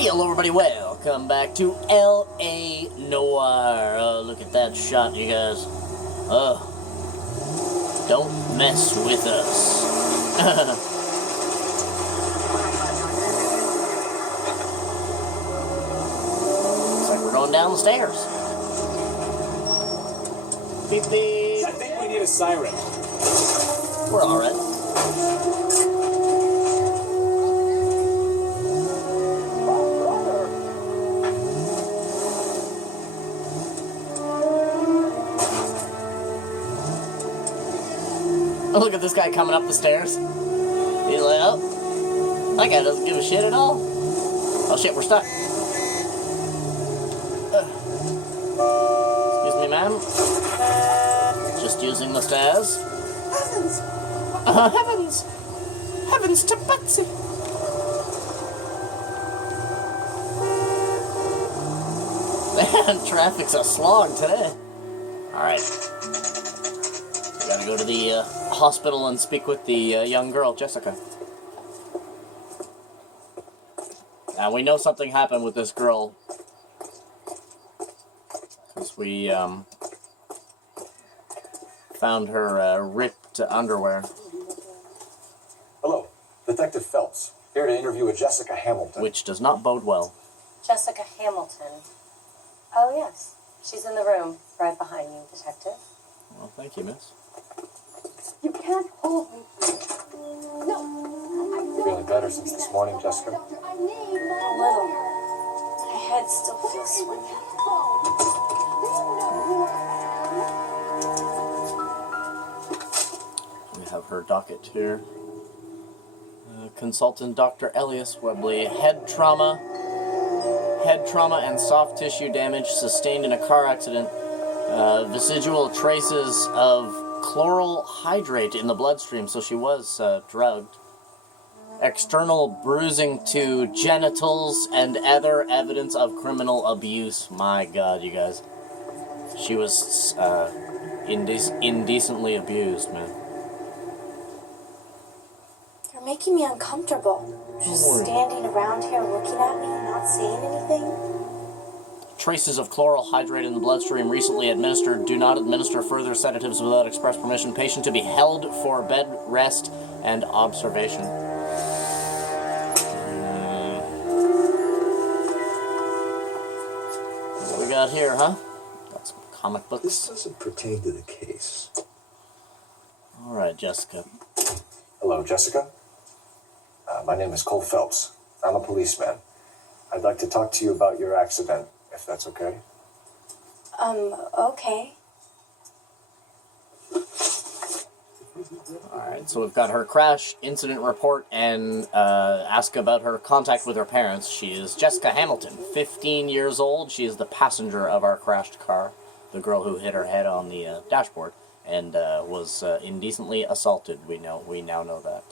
Hello everybody, welcome back to L.A. Noire. Oh, look at that shot, you guys. Oh, don't mess with us. Looks like we're going down the stairs. Beep beep. I think we need a siren. We're alright. Look at this guy coming up the stairs. He's like, oh, that guy doesn't give a shit at all. Oh shit, we're stuck. Excuse me, ma'am. Just using the stairs. Heavens! Heavens! Heavens to Betsy! Man, traffic's a slog today. Alright. We gotta go to the hospital and speak with the young girl, Jessica. Now, we know something happened with this girl. Because we found her ripped underwear. Hello, Detective Phelps. Here to interview a Jessica Hamilton. Which does not bode well. Jessica Hamilton. Oh, yes. She's in the room, right behind you, Detective. Well, thank you, miss. You can't hold me here. No. Feeling better since this morning, Jessica? A little. My head still feels swinging. We have her docket here. Consultant Dr. Elias Webley. Head trauma and soft tissue damage sustained in a car accident. Vesidual traces of chloral hydrate in the bloodstream, so she was drugged. External bruising to genitals and other evidence of criminal abuse. My God, you guys. She was indecently abused, man. You're making me uncomfortable. Just standing around here looking at me and not saying anything. Traces of chloral hydrate in the bloodstream recently administered. Do not administer further sedatives without express permission. Patient to be held for bed rest and observation. What we got here, huh? Got some comic books. This doesn't pertain to the case. Alright, Jessica. Hello, Jessica. My name is Cole Phelps. I'm a policeman. I'd like to talk to you about your accident, if that's okay. Okay. Alright, so we've got her crash incident report and ask about her contact with her parents. She is Jessica Hamilton, 15 years old. She is the passenger of our crashed car, the girl who hit her head on the dashboard and was indecently assaulted. We now know that.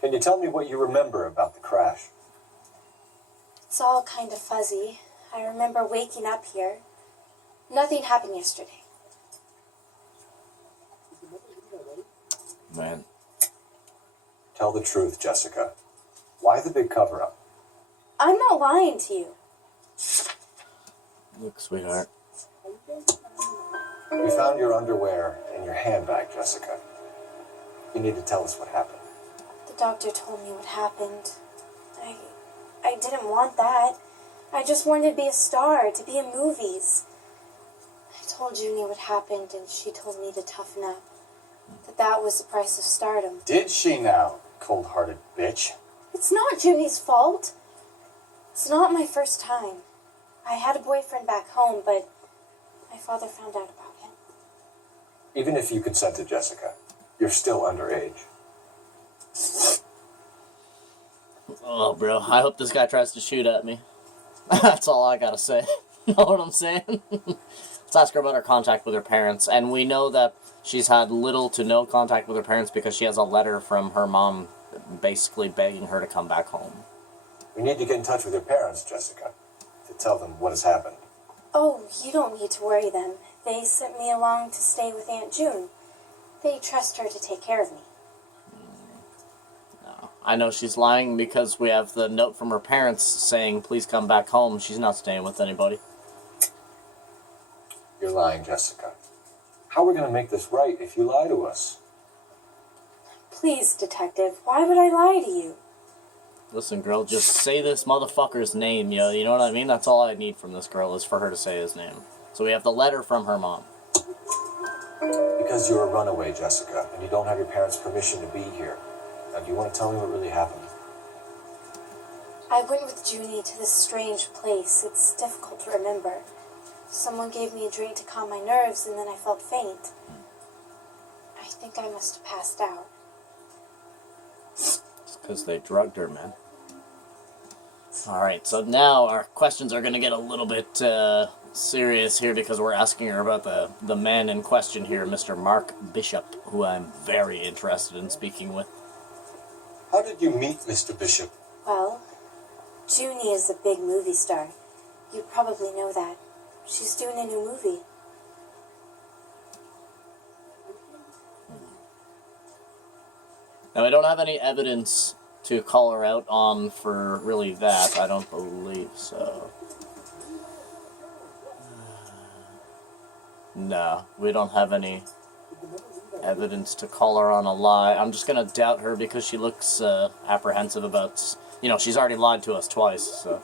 Can you tell me what you remember about the crash? It's all kind of fuzzy. I remember waking up here. Nothing happened yesterday. Man. Tell the truth, Jessica. Why the big cover-up? I'm not lying to you. Look, sweetheart. We found your underwear in your handbag, Jessica. You need to tell us what happened. The doctor told me what happened. I didn't want that. I just wanted to be a star, to be in movies. I told Junie what happened, and she told me to toughen up. That was the price of stardom. Did she now, cold-hearted bitch? It's not Junie's fault. It's not my first time. I had a boyfriend back home, but my father found out about him. Even if you consented, Jessica, you're still underage. Oh, bro, I hope this guy tries to shoot at me. That's all I gotta say. Know what I'm saying? Let's ask her about her contact with her parents. And we know that she's had little to no contact with her parents because she has a letter from her mom basically begging her to come back home. We need to get in touch with your parents, Jessica, to tell them what has happened. Oh, you don't need to worry them. They sent me along to stay with Aunt June. They trust her to take care of me. No. I know she's lying because we have the note from her parents saying, please come back home. She's not staying with anybody. You're lying, Jessica. How are we going to make this right if you lie to us? Please, Detective, why would I lie to you? Listen, girl, just say this motherfucker's name, yo. You know what I mean? That's all I need from this girl is for her to say his name. So we have the letter from her mom. Because you're a runaway, Jessica, and you don't have your parents' permission to be here. Now, do you want to tell me what really happened? I went with Junie to this strange place. It's difficult to remember. Someone gave me a drink to calm my nerves, and then I felt faint. I think I must have passed out. It's because they drugged her, man. Alright, so now our questions are going to get a little bit serious here because we're asking her about the man in question here, Mr. Mark Bishop, who I'm very interested in speaking with. How did you meet Mr. Bishop? Well, Junie is a big movie star. You probably know that. She's doing a new movie. Now, I don't have any evidence to call her out on for really that. I don't believe so. No, we don't have any evidence to call her on a lie. I'm just gonna doubt her because she looks apprehensive about... You know, she's already lied to us twice, so...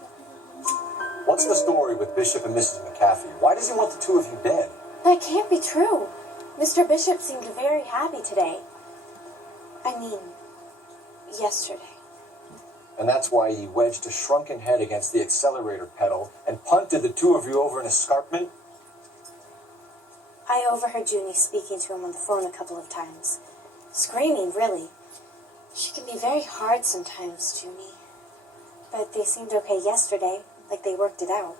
What's the story with Bishop and Mrs. McAfee? Why does he want the two of you dead? That can't be true. Mr. Bishop seemed very happy today. I mean, yesterday. And that's why he wedged a shrunken head against the accelerator pedal and punted the two of you over an escarpment? I overheard Junie speaking to him on the phone a couple of times. Screaming, really. She can be very hard sometimes, Junie. But they seemed okay yesterday, like they worked it out.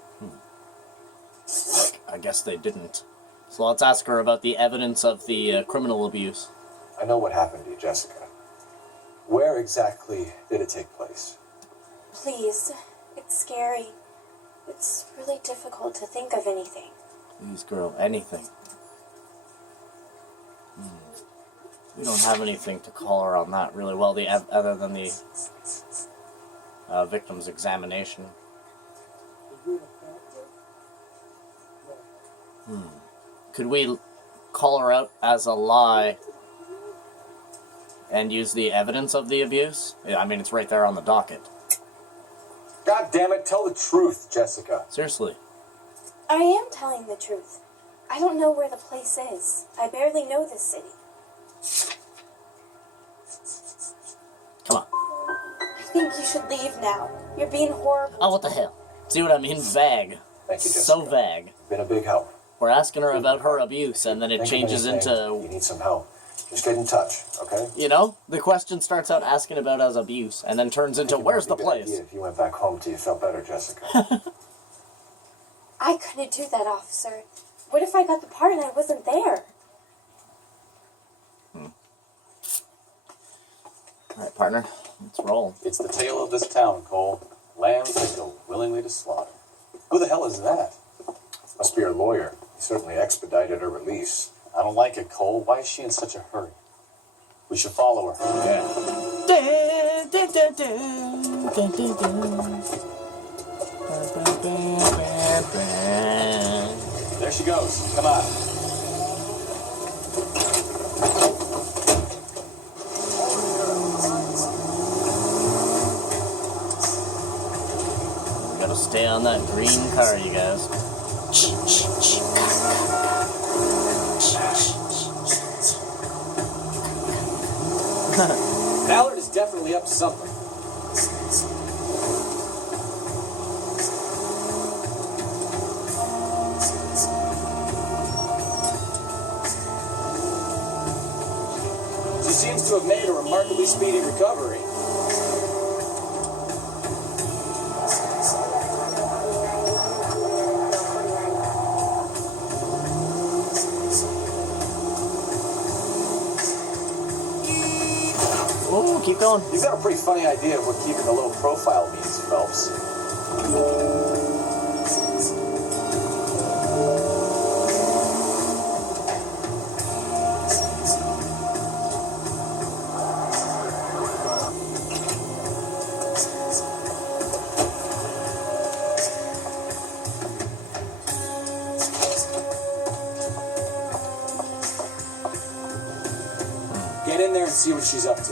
I guess they didn't. So let's ask her about the evidence of the criminal abuse. I know what happened to you, Jessica. Where exactly did it take place? Please, it's scary. It's really difficult to think of anything. Please, girl, anything. We don't have anything to call her on that really well, other than the victim's examination. Could we call her out as a lie and use the evidence of the abuse? Yeah, I mean, it's right there on the docket. God damn it, tell the truth, Jessica. Seriously. I am telling the truth. I don't know where the place is. I barely know this city. Come on. I think you should leave now. You're being horrible. Oh, what the hell? See what I mean? Vague. Thank you, Jessica. So vague. Been a big help. We're asking her about her abuse, and then it Think of changes anything, into... You need some help. Just get in touch, okay? You know, the question starts out asking about as abuse, and then turns into, where's the place? If you went back home till you felt better, Jessica. I couldn't do that, officer. What if I got the part and I wasn't there? Alright, partner, let's roll. It's the tale of this town, Cole. Lambs that go willingly to slaughter. Who the hell is that? Must be her lawyer. He certainly expedited her release. I don't like it, Cole. Why is she in such a hurry? We should follow her. Yeah. There she goes. Come on. We gotta stay on that green car, you guys. Ballard is definitely up to something. She seems to have made a remarkably speedy recovery. Oh, keep going. You've got a pretty funny idea of what keeping a low profile means, Phelps. see what she's up to.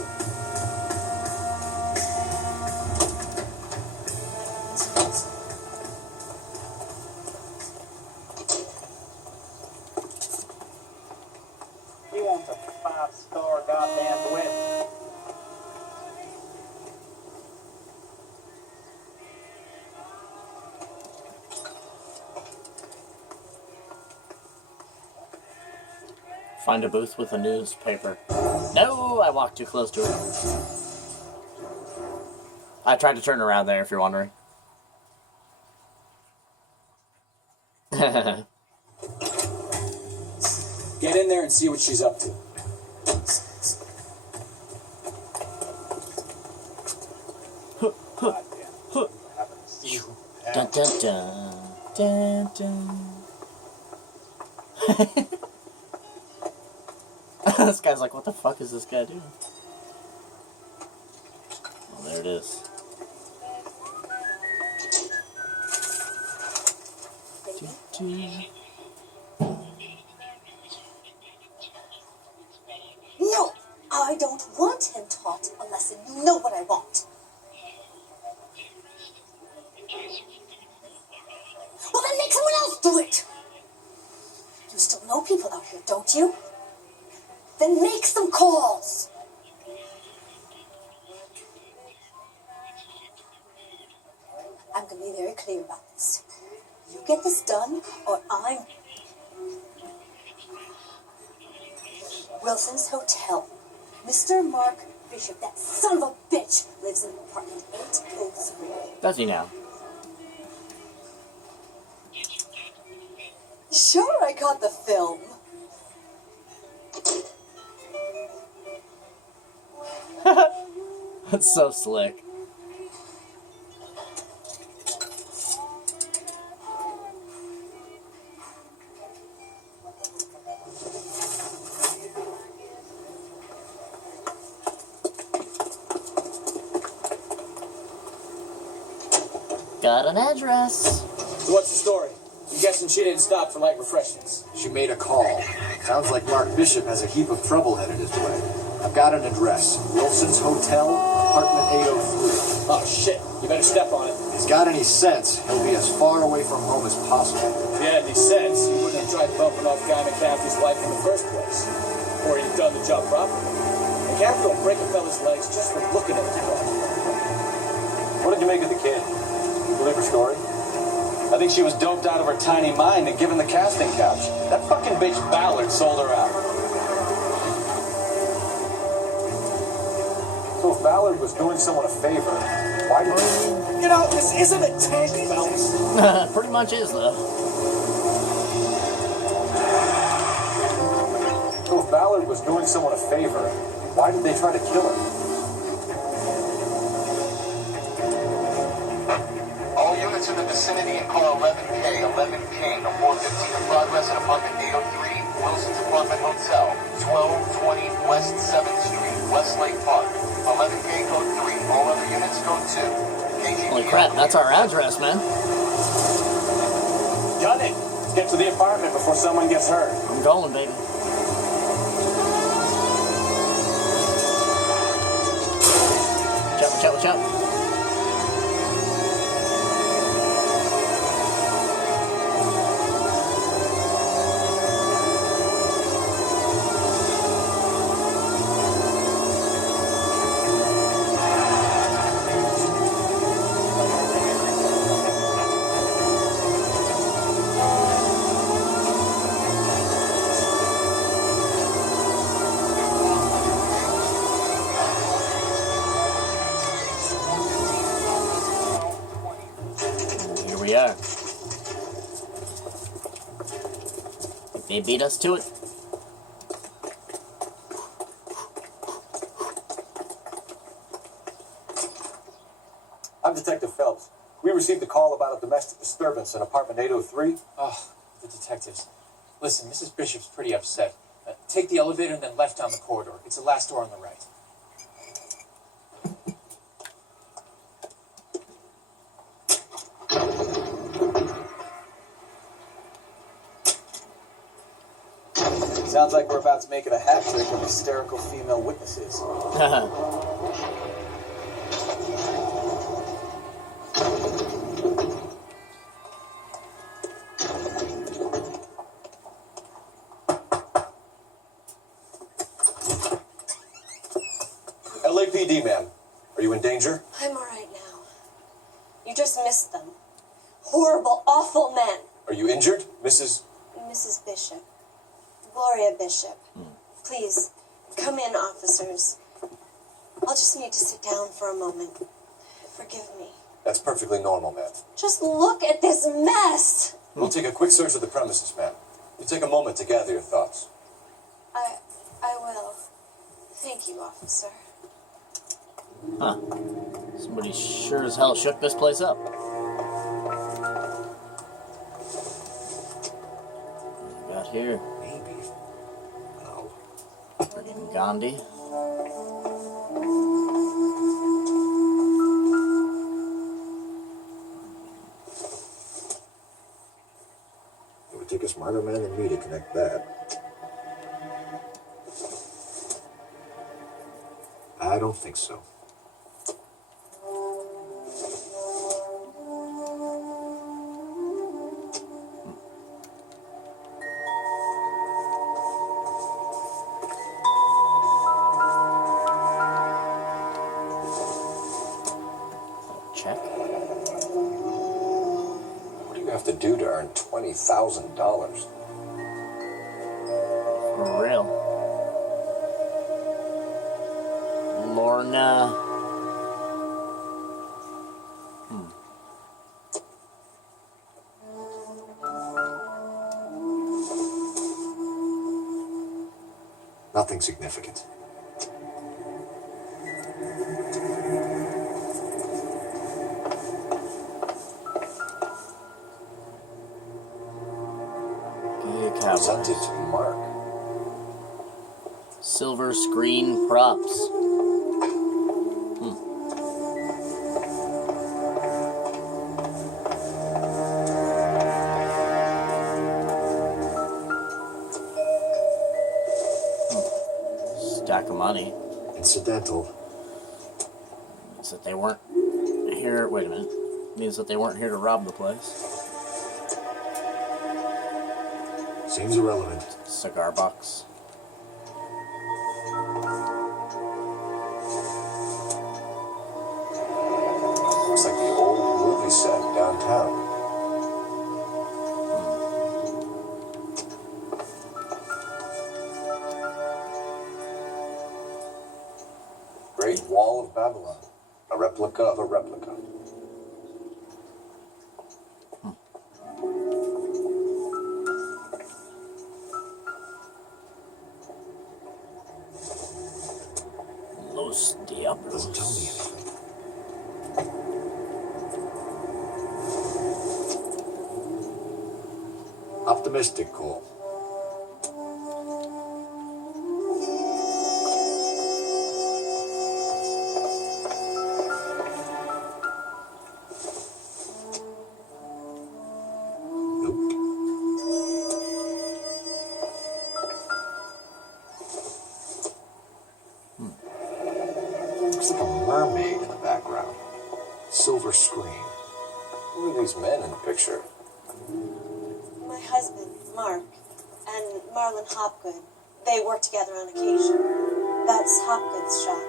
He wants a 5-star goddamn wedding. Find a booth with a newspaper. No, I walked too close to it. I tried to turn around there, if you're wondering. Get in there and see what she's up to. Dun dun dun. Dun dun. This guy's like, what the fuck is this guy doing? Oh, there it is. No, I don't want him taught a lesson. You know what I want. Well, then make someone else do it. You still know people out here, don't you? Then make some calls. I'm going to be very clear about this. You get this done, or I'm... Wilson's Hotel. Mr. Mark Bishop, that son of a bitch, lives in apartment 803. Does he now? Sure, I caught the film. That's so slick. Got an address. So what's the story? I'm guessing she didn't stop for light refreshments. She made a call. Sounds like Mark Bishop has a heap of trouble headed his way. I've got an address. Wilson's Hotel, apartment 803. Oh shit, you better step on it. If he's got any sense, he'll be as far away from home as possible. If you had any sense, you wouldn't have tried bumping off Guy McCaffrey's life in the first place. Or you'd done the job properly. McCaffrey will break a fella's legs just for looking at the car. What did you make of the kid? You believe her story? I think she was doped out of her tiny mind and given the casting couch. That fucking bitch Ballard sold her out. So if Ballard was doing someone a favor, why did he... You know, this isn't a tank, fellas. Pretty much is, though. So if Ballard was doing someone a favor, why did they try to kill her? All units in the vicinity and call 11K, 11K, no 415 in progress at apartment 803, Wilson's Apartment Hotel, 1220 West 7th Street, Westlake Park. 11K code 3, all other units code 2. KGP Holy crap, that's our address, man. Done it. Let's get to the apartment before someone gets hurt. I'm going, baby. Watch out. We are. They beat us to it. I'm Detective Phelps. We received a call about a domestic disturbance in apartment 803. Oh, the detectives. Listen, Mrs. Bishop's pretty upset. Take the elevator and then left down the corridor. It's the last door on the right. Sounds like we're about to make it a hat trick of hysterical female witnesses. LAPD, ma'am. Are you in danger? I'm all right now. You just missed them. Horrible, awful men. Are you injured, Mrs. Bishop. Gloria Bishop. Please, come in, officers. I'll just need to sit down for a moment. Forgive me. That's perfectly normal, ma'am. Just look at this mess! We'll take a quick search of the premises, ma'am. You take a moment to gather your thoughts. I will. Thank you, officer. Huh. Somebody sure as hell shook this place up. What we got here? Maybe. No. Freaking Gandhi. It would take a smarter man than me to connect that. I don't think so. Check. What do you have to do to earn $20,000? For real. Lorna. Nothing significant. Good Presented Cowboys. to Mark. Silver screen props. Stack of money. Incidental. Means that they weren't here. Wait a minute. Means that they weren't here to rob the place. Seems irrelevant. Cigar box. Looks like the old movie set downtown. Great Wall of Babylon. A replica of a replica. Los Diablos. Doesn't tell me anything. Optimistic, Cole. Nope. Looks like a mermaid in the background. Silver screen. Who are these men in the picture? My husband, Mark, and Marlon Hopgood. They work together on occasion. That's Hopgood's shop.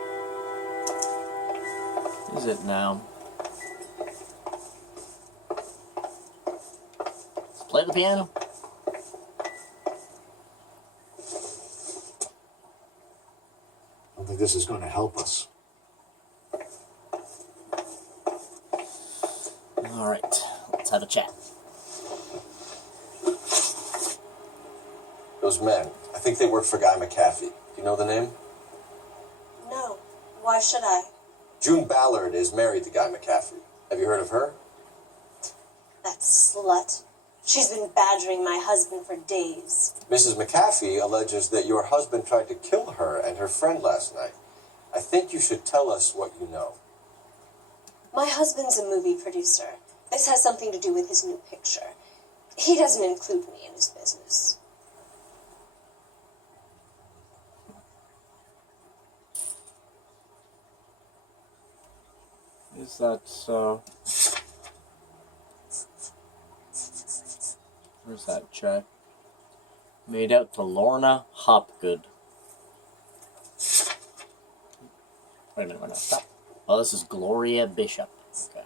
Is it now? Let's play the piano. I don't think this is going to help us. All right, let's have a chat. Those men. I think they work for Guy McAfee. Do you know the name? No. Why should I? June Ballard is married to Guy McAfee. Have you heard of her? That slut. She's been badgering my husband for days. Mrs. McAfee alleges that your husband tried to kill her and her friend last night. I think you should tell us what you know. My husband's a movie producer. This has something to do with his new picture. He doesn't include me in his business. Is that, where's that check? Made out to Lorna Hopgood. Wait a minute, wait a minute, stop. Oh, this is Gloria Bishop. Okay.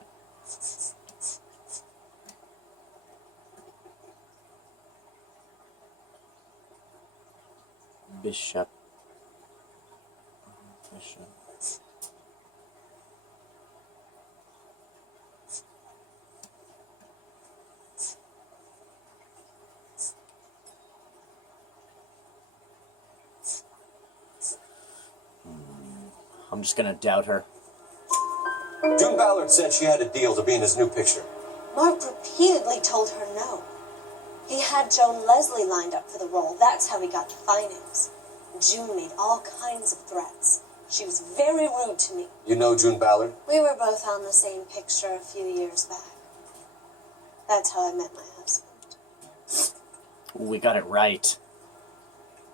Bishop. I'm just gonna doubt her. June Ballard said she had a deal to be in his new picture. Mark repeatedly told her no. He had Joan Leslie lined up for the role. That's how he got the finance. June made all kinds of threats. She was very rude to me. You know June Ballard? We were both on the same picture a few years back. That's how I met my husband. We got it right.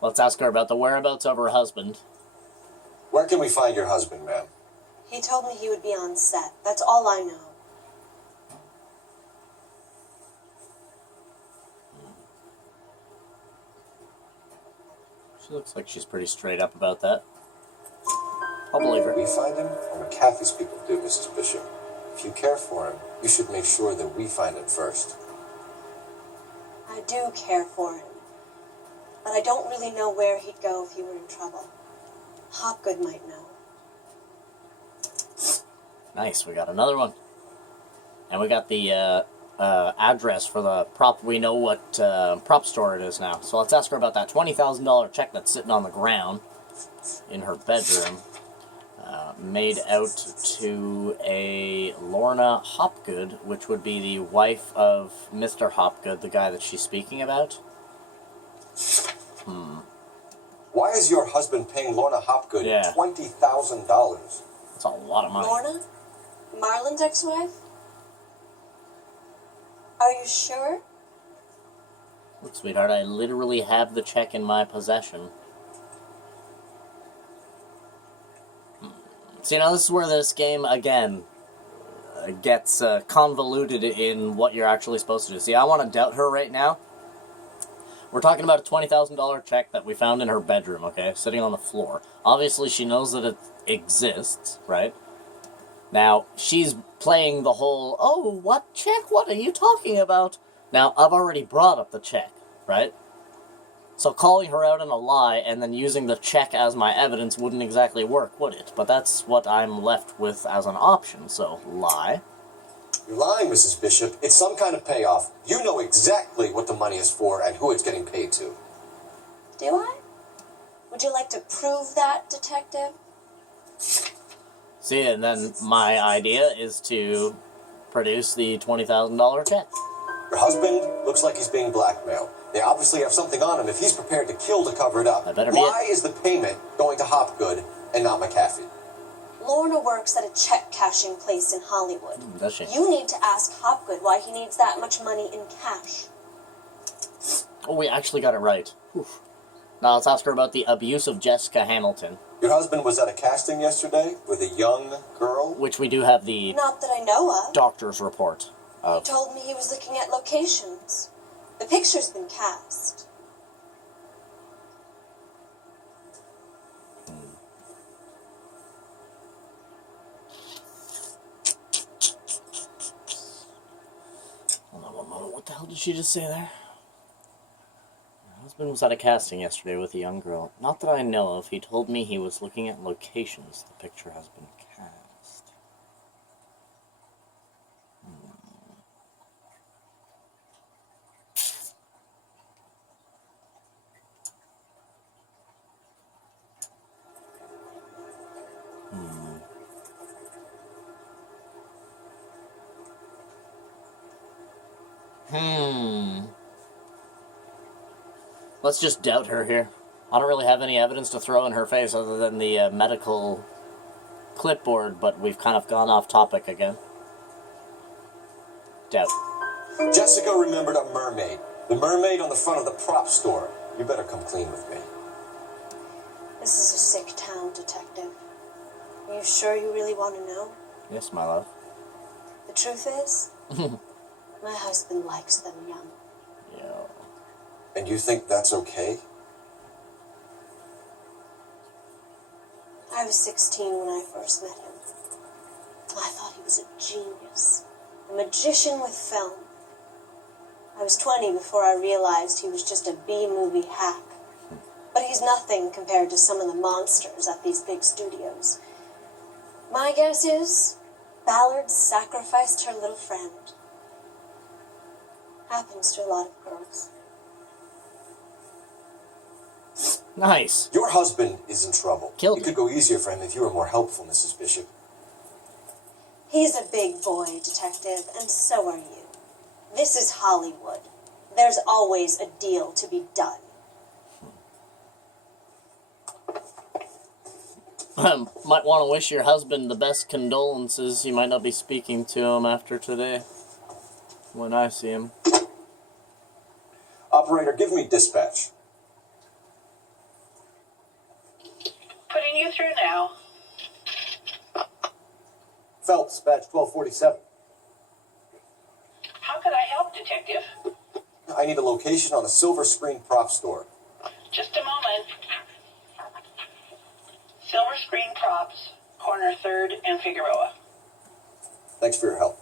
Let's ask her about the whereabouts of her husband. Where can we find your husband, ma'am? He told me he would be on set. That's all I know. She looks like she's pretty straight up about that. I'll believe her. We find him, or McAfee's people do, Mrs. Bishop. If you care for him, you should make sure that we find him first. I do care for him. But I don't really know where he'd go if he were in trouble. Hopgood might know. Nice, we got another one. And we got the address for the prop. We know what prop store it is now. So let's ask her about that $20,000 check that's sitting on the ground in her bedroom. Made out to a Lorna Hopgood, which would be the wife of Mr. Hopgood, the guy that she's speaking about. Why is your husband paying Lorna Hopgood $20,000? That's a lot of money. Lorna? Marlon's ex-wife? Are you sure? Look, sweetheart, I literally have the check in my possession. So, you know, this is where this game, again, gets convoluted in what you're actually supposed to do. See, I want to doubt her right now. We're talking about a $20,000 check that we found in her bedroom, okay? Sitting on the floor. Obviously, she knows that it exists, right? Now, she's playing the whole, oh, what check? What are you talking about? Now, I've already brought up the check, right? So calling her out on a lie and then using the check as my evidence wouldn't exactly work, would it? But that's what I'm left with as an option, so lie. You're lying, Mrs. Bishop. It's some kind of payoff. You know exactly what the money is for and who it's getting paid to. Do I? Would you like to prove that, detective? See, and then my idea is to produce the $20,000 check. Your husband looks like he's being blackmailed. They obviously have something on him if he's prepared to kill to cover it up. Why is the payment going to Hopgood and not McAfee? Lorna works at a check-cashing place in Hollywood. Does she? You need to ask Hopgood why he needs that much money in cash. Oh, we actually got it right. Oof. Now let's ask her about the abuse of Jessica Hamilton. Your husband was at a casting yesterday with a young girl? Which we do have the Not that I know of. doctor's report of. He told me he was looking at locations. The picture's been cast. Hold on one moment. What the hell did she just say there? My husband was at a casting yesterday with a young girl. Not that I know of. He told me he was looking at locations. The picture has been cast. Let's just doubt her here. I don't really have any evidence to throw in her face other than the medical clipboard, but we've kind of gone off topic again. Doubt. Jessica remembered a mermaid. The mermaid on the front of the prop store. You better come clean with me. This is a sick town, detective. Are you sure you really want to know? Yes, my love. The truth is, my husband likes them young. Yeah. And you think that's okay? I was 16 when I first met him. I thought he was a genius, a magician with film. I was 20 before I realized he was just a B-movie hack. But he's nothing compared to some of the monsters at these big studios. My guess is, Ballard sacrificed her little friend. Happens to a lot of girls. Nice. Your husband is in trouble. Killed It could go easier for him if you were more helpful, Mrs. Bishop. He's a big boy, detective, and so are you. This is Hollywood. There's always a deal to be done. Might want to wish your husband the best condolences. You might not be speaking to him after today. When I see him. Operator, give me dispatch. Putting you through now. Phelps, badge 1247. How could I help, Detective? I need a location on a silver screen prop store. Just a moment. Silver Screen Props, corner 3rd and Figueroa. Thanks for your help.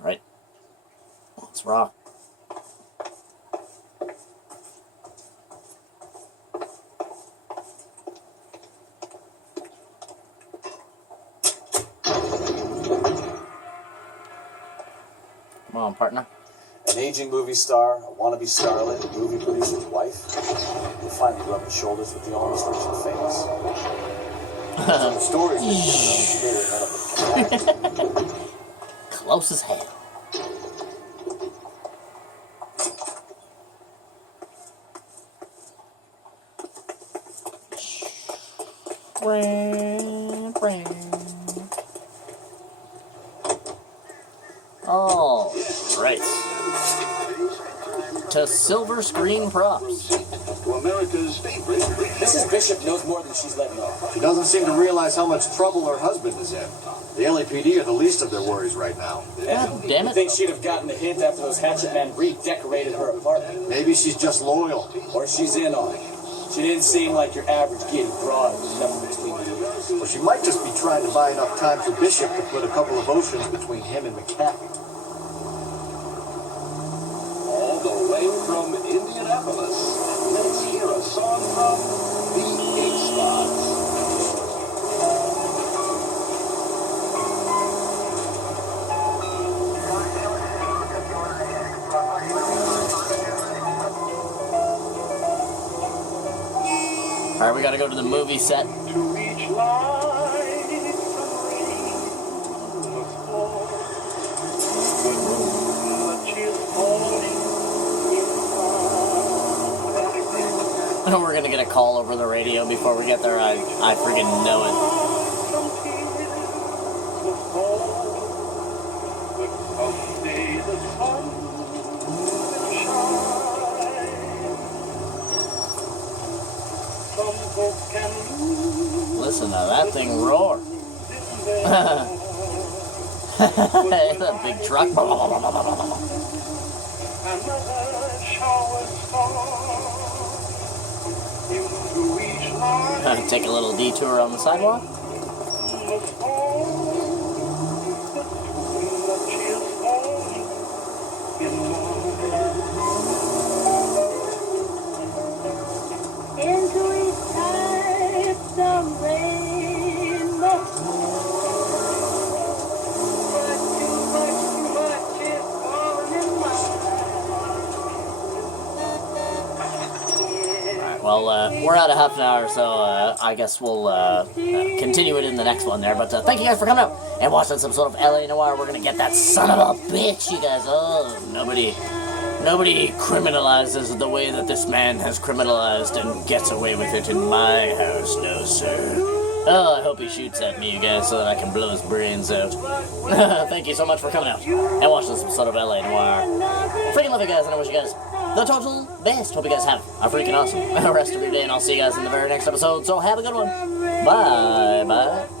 Alright. Let's rock. Come on, partner. An aging movie star, a wannabe starlet, a movie producer's wife. You'll finally rub shoulders with the owners rich and famous. From the stories that get none of them. Close as hell. All right. To Silver Screen Props. To America's favorite. Mrs. Bishop knows more than she's letting on. She doesn't seem to realize how much trouble her husband is in. The LAPD are the least of their worries right now. God damn I it. think she'd have gotten the hint after those hatchet men redecorated her apartment. Maybe she's just loyal. Or she's in on it. She didn't seem like your average giddy broad with nothing between the ears. Or she might just be trying to buy enough time for Bishop to put a couple of oceans between him and McCaffrey. All the way from Indianapolis. Let's hear a song from the A-Spots. Alright, we gotta go to the movie set. To each light some rain must fall. But she's falling in We're gonna get a call over the radio before we get there. I friggin' know it. some tears must fall. But someday the sun will shine. Some folks can lose. Listen to that thing roar. That big truck. Another shower's fall. Into each line Take a little detour on the sidewalk. must fall. The tune that she is falling in love. Into each night some rain must fall. But too much is falling in love. Well, we're out of half an hour, so I guess we'll continue it in the next one there. But thank you guys for coming out and watching this episode of LA Noire. We're gonna get that son of a bitch, you guys. Oh, nobody criminalizes the way that this man has criminalized and gets away with it in my house, no sir. Oh, I hope he shoots at me, you guys, so that I can blow his brains out. Thank you so much for coming out and watching this episode of LA Noire. Freaking love you guys, and I wish you guys the total best. Hope you guys have a freaking awesome rest of your day, and I'll see you guys in the very next episode. So have a good one. Bye. Bye.